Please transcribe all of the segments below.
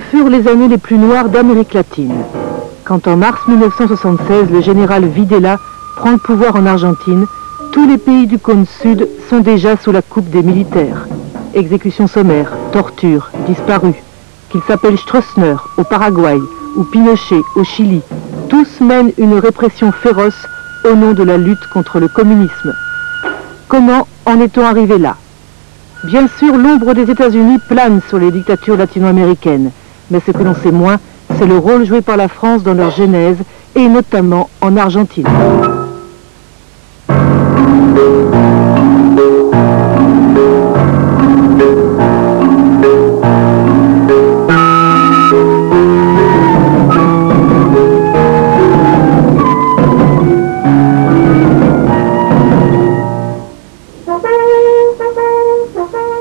Ce furent les années les plus noires d'Amérique latine. Quand en mars 1976, le général Videla prend le pouvoir en Argentine, tous les pays du cône sud sont déjà sous la coupe des militaires. Exécutions sommaires, tortures, disparus. Qu'ils s'appellent Stroessner au Paraguay ou Pinochet au Chili, tous mènent une répression féroce au nom de la lutte contre le communisme. Comment en est-on arrivé là? Bien sûr, l'ombre des États-Unis plane sur les dictatures latino-américaines, mais ce que l'on sait moins, c'est le rôle joué par la France dans leur genèse, et notamment en Argentine.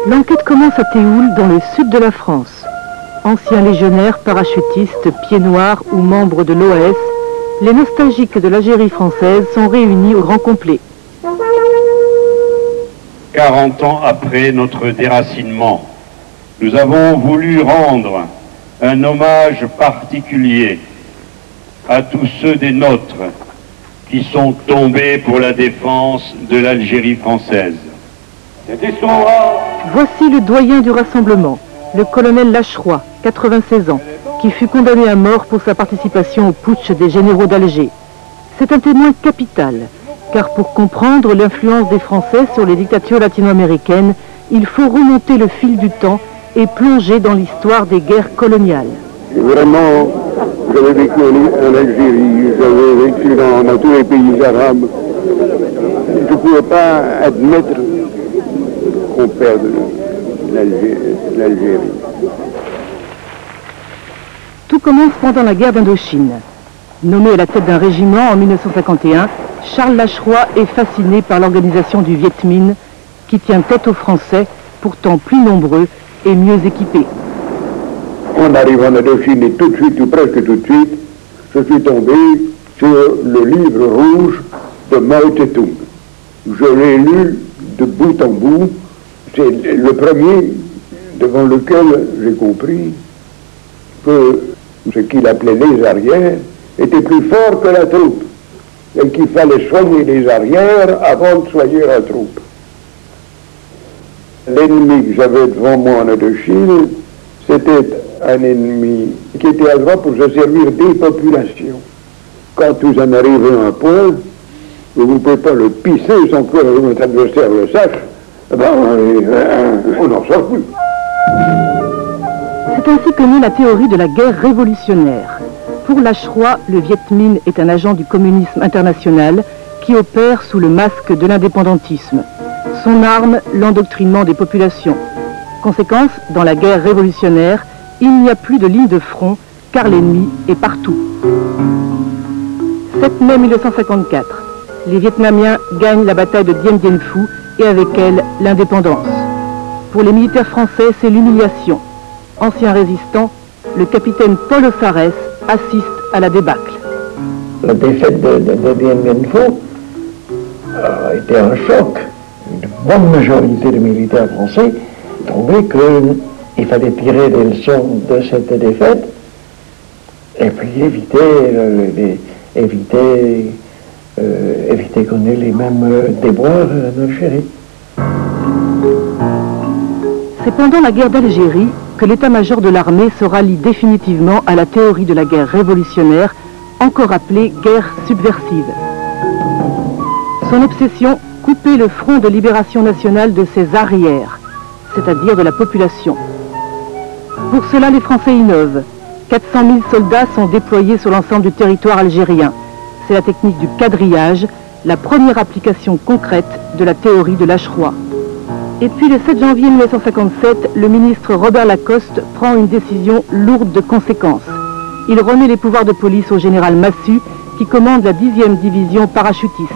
L'enquête commence à Théoul, dans le sud de la France. Anciens légionnaires, parachutistes, pieds noirs ou membres de l'OAS, les nostalgiques de l'Algérie française sont réunis au grand complet. 40 ans après notre déracinement, nous avons voulu rendre un hommage particulier à tous ceux des nôtres qui sont tombés pour la défense de l'Algérie française. Voici le doyen du rassemblement, le colonel Lacheroy, 96 ans, qui fut condamné à mort pour sa participation au putsch des généraux d'Alger. C'est un témoin capital, car pour comprendre l'influence des Français sur les dictatures latino-américaines, il faut remonter le fil du temps et plonger dans l'histoire des guerres coloniales. Vraiment, j'avais vécu en Algérie, j'avais vécu dans tous les pays arabes. Je ne pouvais pas admettre qu'on perde l'Algérie. Tout commence pendant la guerre d'Indochine. Nommé à la tête d'un régiment en 1951, Charles Lacheroy est fasciné par l'organisation du Viet Minh, qui tient tête aux Français, pourtant plus nombreux et mieux équipés. En arrivant en Indochine, et tout de suite, ou presque tout de suite, je suis tombé sur le livre rouge de Mao Tse-tung. Je l'ai lu de bout en bout. C'est le premier devant lequel j'ai compris que ce qu'il appelait les arrières était plus fort que la troupe et qu'il fallait soigner les arrières avant de soigner la troupe. L'ennemi que j'avais devant moi en Indochine, c'était un ennemi qui était à droite pour se servir des populations. Quand vous en arrivez à un point, vous ne pouvez pas le pisser sans que votre adversaire le sache, on n'en sort plus. C'est ainsi que naît la théorie de la guerre révolutionnaire. Pour Lacheroy, le Viet Minh est un agent du communisme international qui opère sous le masque de l'indépendantisme. Son arme, l'endoctrinement des populations. Conséquence, dans la guerre révolutionnaire, il n'y a plus de ligne de front, car l'ennemi est partout. 7 mai 1954, les Vietnamiens gagnent la bataille de Dien Bien Phu et avec elle l'indépendance. Pour les militaires français, c'est l'humiliation. Ancien résistant, le capitaine Paul Osarès assiste à la débâcle. La défaite de Dien Bien Phu a été un choc. Une bonne majorité de militaires français trouvaient qu'il fallait tirer des leçons de cette défaite et puis éviter qu'on ait les mêmes déboires en Algérie. C'est pendant la guerre d'Algérie que l'état-major de l'armée se rallie définitivement à la théorie de la guerre révolutionnaire, encore appelée guerre subversive. Son obsession, couper le front de libération nationale de ses arrières, c'est-à-dire de la population. Pour cela, les Français innovent. 400 000 soldats sont déployés sur l'ensemble du territoire algérien. C'est la technique du quadrillage, la première application concrète de la théorie de Lacheroy. Et puis le 7 janvier 1957, le ministre Robert Lacoste prend une décision lourde de conséquences. Il remet les pouvoirs de police au général Massu, qui commande la 10e division parachutiste.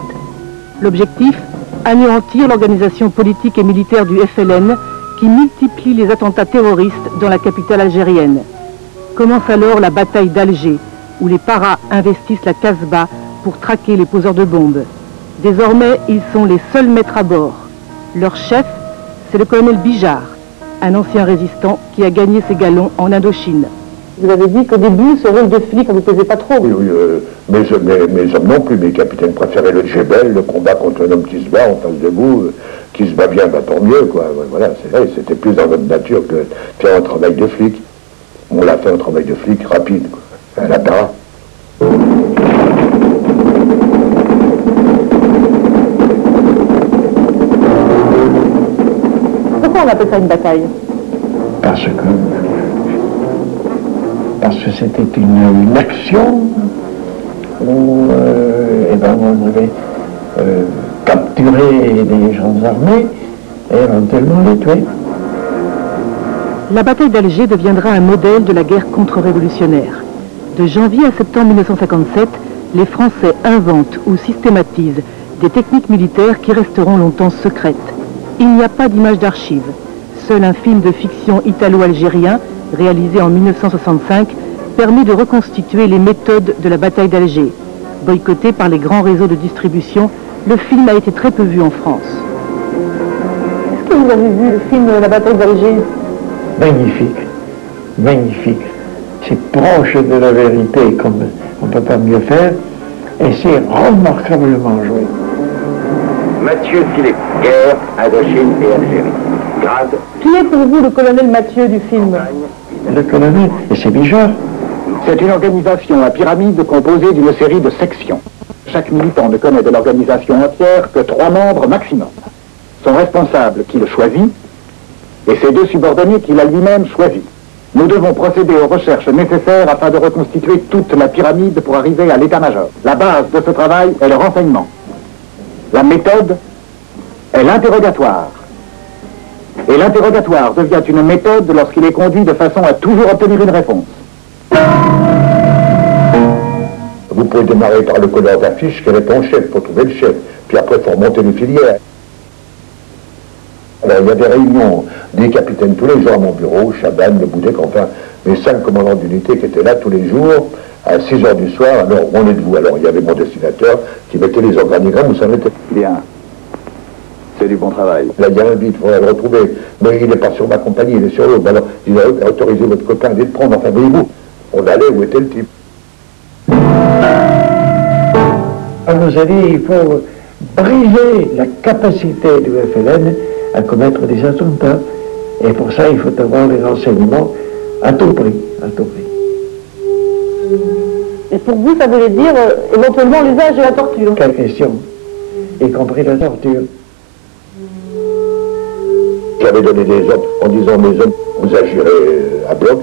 L'objectif, anéantir l'organisation politique et militaire du FLN, qui multiplie les attentats terroristes dans la capitale algérienne. Commence alors la bataille d'Alger, où les paras investissent la Casbah pour traquer les poseurs de bombes. Désormais, ils sont les seuls maîtres à bord. Leur chef, c'est le colonel Bijard, un ancien résistant qui a gagné ses galons en Indochine. Vous avez dit qu'au début, ce rôle de flic, ça ne vous plaisait pas trop. Oui, oui, mes hommes non plus, mes capitaines préféraient le djebel, le combat contre un homme qui se bat en face de vous, qui se bat bien, bah tant mieux, quoi. Voilà, c'est vrai, c'était plus dans notre nature que faire un travail de flic. On l'a fait un travail de flic rapide, quoi, à la para. Pourquoi on appelle ça une bataille? Parce que c'était une action où on devait capturer des gens armés et éventuellement les tuer. La bataille d'Alger deviendra un modèle de la guerre contre-révolutionnaire. De janvier à septembre 1957, les Français inventent ou systématisent des techniques militaires qui resteront longtemps secrètes. Il n'y a pas d'image d'archives. Seul un film de fiction italo-algérien, réalisé en 1965, permet de reconstituer les méthodes de la bataille d'Alger. Boycotté par les grands réseaux de distribution, le film a été très peu vu en France. Est-ce que vous avez vu le film La bataille d'Alger? Magnifique, magnifique. C'est proche de la vérité comme on ne peut pas mieux faire, et c'est remarquablement joué. Mathieu Philippe, guerre, Indochine et Algérie. Grade. Qui est pour vous le colonel Mathieu du film? Le colonel, et c'est Bijard. C'est une organisation à pyramide composée d'une série de sections. Chaque militant ne connaît de l'organisation entière que 3 membres maximum. Son responsable qui le choisit et ses 2 subordonnés qu'il a lui-même choisis. Nous devons procéder aux recherches nécessaires afin de reconstituer toute la pyramide pour arriver à l'état-major. La base de ce travail est le renseignement. La méthode est l'interrogatoire. Et l'interrogatoire devient une méthode lorsqu'il est conduit de façon à toujours obtenir une réponse. Vous pouvez démarrer par le codeur d'affiche qui répond au chef pour trouver le chef. Puis après, il faut remonter les filières. Alors, il y a des réunions des capitaines tous les jours à mon bureau, Chaban, Le Boudec, enfin, mes 5 commandants d'unité qui étaient là tous les jours, à 6 h du soir. Alors, on est debout. Alors, il y avait mon destinateur qui mettait les organigrammes, vous savez. Bien. C'est du bon travail. Là, il y a un vide, il faudra le retrouver. Mais il n'est pas sur ma compagnie, il est sur l'autre. Alors, il a autorisé votre copain à le prendre. Enfin, voyez-vous, on allait où était le type. On nous a dit qu'il faut briser la capacité du FLN à commettre des attentats. Et pour ça, il faut avoir les renseignements à tout prix, à tout prix. Et pour vous, ça voulait dire éventuellement l'usage de la torture? Quelle question, y compris la torture. J'avais donné des ordres en disant, mes hommes, vous agirez à bloc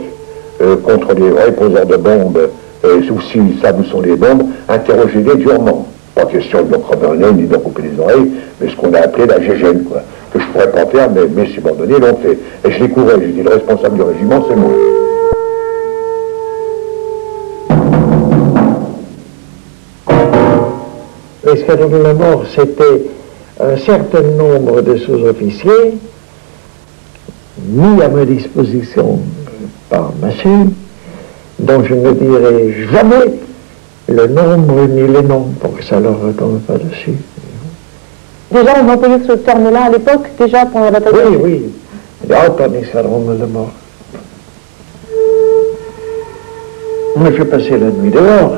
contre les vrais poseurs de bombes, ou s'ils savent où sont les bombes, interrogez-les durement. Pas question de leur crever un nez ni de leur couper les oreilles, mais ce qu'on a appelé la gégène, quoi. Que je pourrais pas faire, mais mes subordonnés l'ont fait. Et je les courais, j'ai dit, le responsable du régiment, c'est moi. L'escadron de la mort, c'était un certain nombre de sous-officiers mis à ma disposition par Massine, dont je ne dirai jamais le nombre ni les noms pour que ça ne leur retombe pas dessus. Déjà, on employait ce terme-là à l'époque, déjà pendant la bataille? Oui, oui. Il y a autant d'escadrons de mort. Moi, je passais la nuit dehors.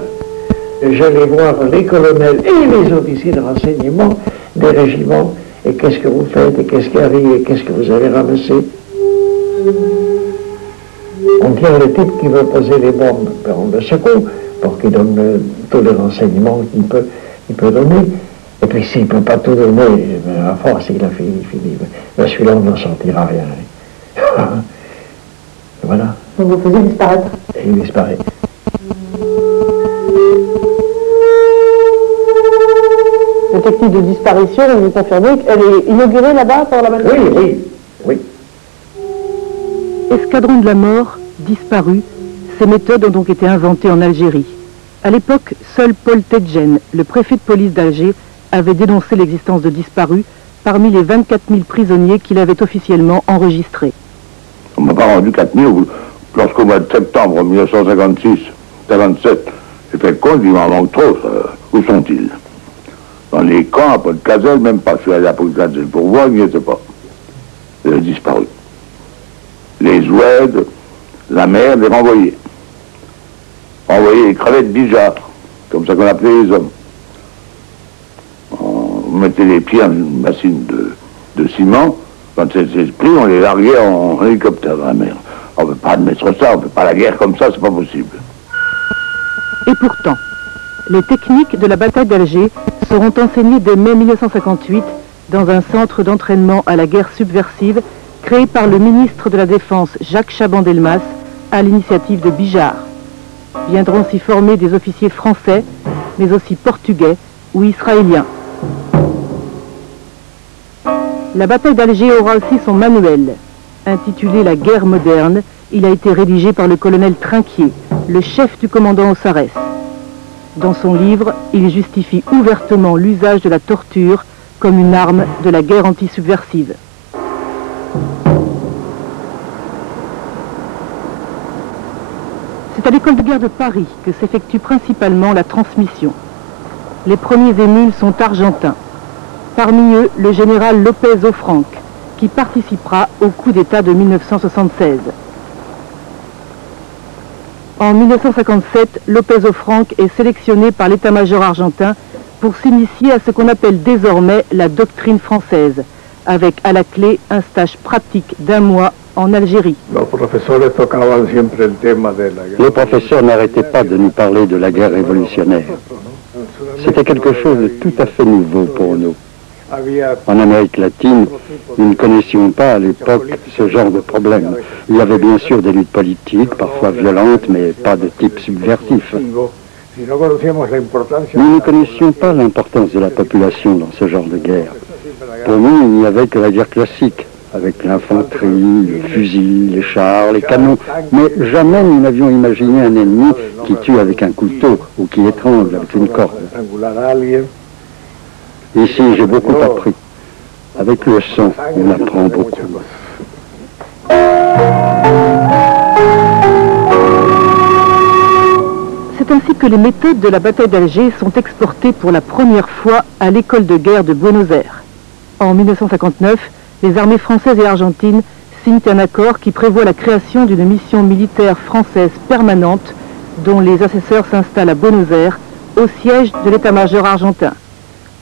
J'allais voir les colonels et les officiers de renseignement des régiments. Et qu'est-ce que vous faites? Et qu'est-ce qui arrive? Et qu'est-ce que vous avez ramassé? On tient le type qui veut poser les bombes, on le secoue pour qu'il donne tous les renseignements qu'il peut donner. Et puis s'il ne peut pas tout donner, à force, il a fini. Mais celui-là, on n'en sortira rien. Voilà. Donc vous faisiez disparaître? Et il disparaît. La technique de disparition, vous confirmez qu'elle est inaugurée là-bas pour la bataille? Oui. Escadron de la mort, disparu, ces méthodes ont donc été inventées en Algérie. À l'époque, seul Paul Tedjen, le préfet de police d'Alger, avait dénoncé l'existence de disparus parmi les 24 000 prisonniers qu'il avait officiellement enregistrés. On ne m'a pas rendu 4 000. Lorsqu'au mois de septembre 1956, 57, j'ai fait le compte, il m'en manque trop. Où sont-ils? Dans les camps, à Port-Cazel, même pas. Je suis allé à Port-Cazel pour voir, il n'y était pas. Il a disparu. Les Oued, la mer, les renvoyés. On envoyait les crevettes Bijard, comme ça qu'on appelait les hommes. On mettait les pieds dans une bassine de ciment. Quand c'était pris, on les larguait en hélicoptère dans la mer. On ne peut pas admettre ça, on ne peut pas la guerre comme ça, c'est pas possible. Et pourtant, les techniques de la bataille d'Alger seront enseignées dès mai 1958 dans un centre d'entraînement à la guerre subversive créé par le ministre de la Défense Jacques Chaban-Delmas à l'initiative de Bijard. Viendront s'y former des officiers français, mais aussi portugais ou israéliens. La bataille d'Alger aura aussi son manuel. Intitulé La guerre moderne, il a été rédigé par le colonel Trinquier, le chef du commandant au Sarès. Dans son livre, il justifie ouvertement l'usage de la torture comme une arme de la guerre antisubversive. C'est à l'école de guerre de Paris que s'effectue principalement la transmission. Les premiers émules sont argentins. Parmi eux, le général Lopez Offranc, qui participera au coup d'État de 1976. En 1957, Lopez Offranc est sélectionné par l'état-major argentin pour s'initier à ce qu'on appelle désormais la doctrine française, avec à la clé un stage pratique d'1 mois en Algérie. Les professeurs n'arrêtaient pas de nous parler de la guerre révolutionnaire. C'était quelque chose de tout à fait nouveau pour nous. En Amérique latine, nous ne connaissions pas à l'époque ce genre de problème. Il y avait bien sûr des luttes politiques, parfois violentes, mais pas de type subversif. Nous ne connaissions pas l'importance de la population dans ce genre de guerre. Pour nous, il n'y avait que la guerre classique, avec l'infanterie, le fusil, les chars, les canons. Mais jamais nous n'avions imaginé un ennemi qui tue avec un couteau ou qui étrangle avec une corde. Ici, j'ai beaucoup appris. Avec le sang, on apprend beaucoup. C'est ainsi que les méthodes de la bataille d'Alger sont exportées pour la première fois à l'école de guerre de Buenos Aires. En 1959, les armées françaises et argentines signent un accord qui prévoit la création d'une mission militaire française permanente dont les assesseurs s'installent à Buenos Aires, au siège de l'état-major argentin.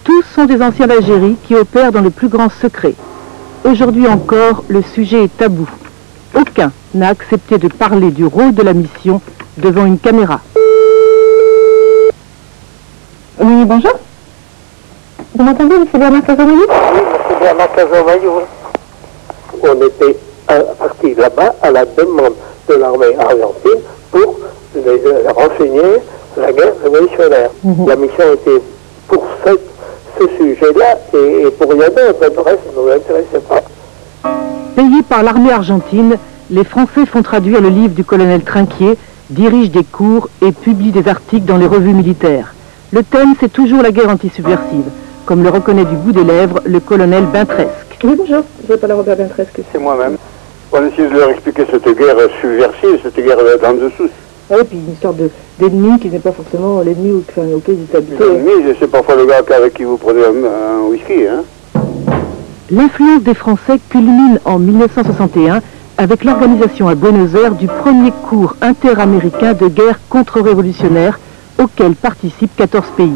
Tous sont des anciens d'Algérie qui opèrent dans le plus grand secret. Aujourd'hui encore, le sujet est tabou. Aucun n'a accepté de parler du rôle de la mission devant une caméra. Oui, bonjour. Vous m'entendez, M. Bernard Cazomayou? Oui, M. Bernard Cazomayou. On était parti là-bas à la demande de l'armée argentine pour les renseigner la guerre révolutionnaire. La mission était pour ce sujet-là et pour rien d'autre. Le reste ne nous intéressait pas. Payés par l'armée argentine, les Français font traduire le livre du colonel Trinquier, dirigent des cours et publient des articles dans les revues militaires. Le thème, c'est toujours la guerre antisubversive, comme le reconnaît du bout des lèvres le colonel Bintresque. Oui, bonjour. Je vais pas la Robert Bintresque. C'est moi-même. On essaie de leur expliquer cette guerre subversive, cette guerre en dessous. Ah oui, puis une histoire d'ennemi qui n'est pas forcément l'ennemi auquel ils étaient habitués. L'ennemi, c'est parfois le gars avec qui vous prenez un whisky, hein. L'influence des Français culmine en 1961 avec l'organisation à Buenos Aires du premier cours interaméricain de guerre contre-révolutionnaire auquel participent 14 pays.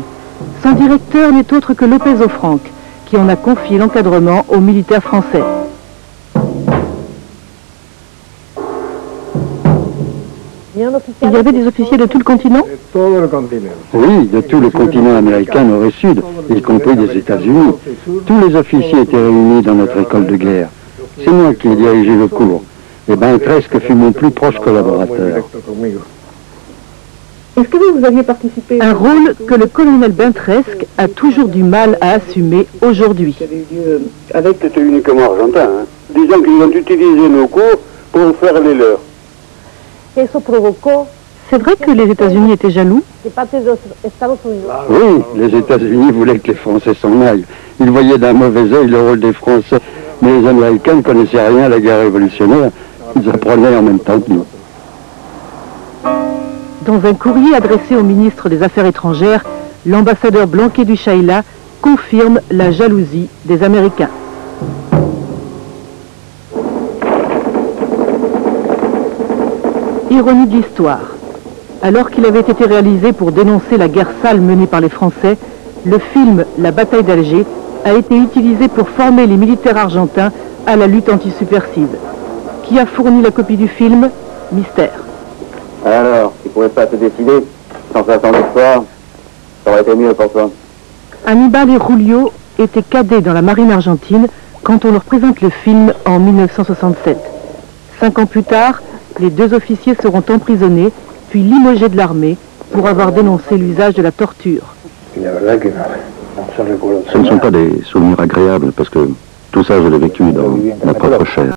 Son directeur n'est autre que Lopez Offranc, qui en a confié l'encadrement aux militaires français. Il y avait des officiers de tout le continent? Oui, de tout le continent américain nord et sud, y compris des États-Unis. Tous les officiers étaient réunis dans notre école de guerre. C'est moi qui ai dirigé le cours. Et Bintresque fut mon plus proche collaborateur. Est-ce que vous aviez participé? Un rôle que le colonel Bintresque a toujours du mal à assumer aujourd'hui. C'était uniquement argentin. Hein. Disons qu'ils ont utilisé nos cours pour faire les leurs. C'est vrai que les États-Unis étaient jaloux? Oui, les États-Unis voulaient que les Français s'en aillent. Ils voyaient d'un mauvais œil le rôle des Français. Mais les Américains ne connaissaient rien à la guerre révolutionnaire. Ils apprenaient en même temps que nous. Dans un courrier adressé au ministre des Affaires étrangères, l'ambassadeur Blanquet du Chayla confirme la jalousie des Américains. Ironie de l'histoire. Alors qu'il avait été réalisé pour dénoncer la guerre sale menée par les Français, le film « La bataille d'Alger » a été utilisé pour former les militaires argentins à la lutte anti-subversive. Qui a fourni la copie du film? Mystère. Alors, tu pourrais pas te décider sans attendre l'histoire? Ça aurait été mieux pour toi. Hannibal et Julio étaient cadets dans la marine argentine quand on leur présente le film en 1967. 5 ans plus tard, les 2 officiers seront emprisonnés, puis limogés de l'armée pour avoir dénoncé l'usage de la torture. Ce ne sont pas des souvenirs agréables parce que tout ça, je l'ai vécu dans ma propre chair.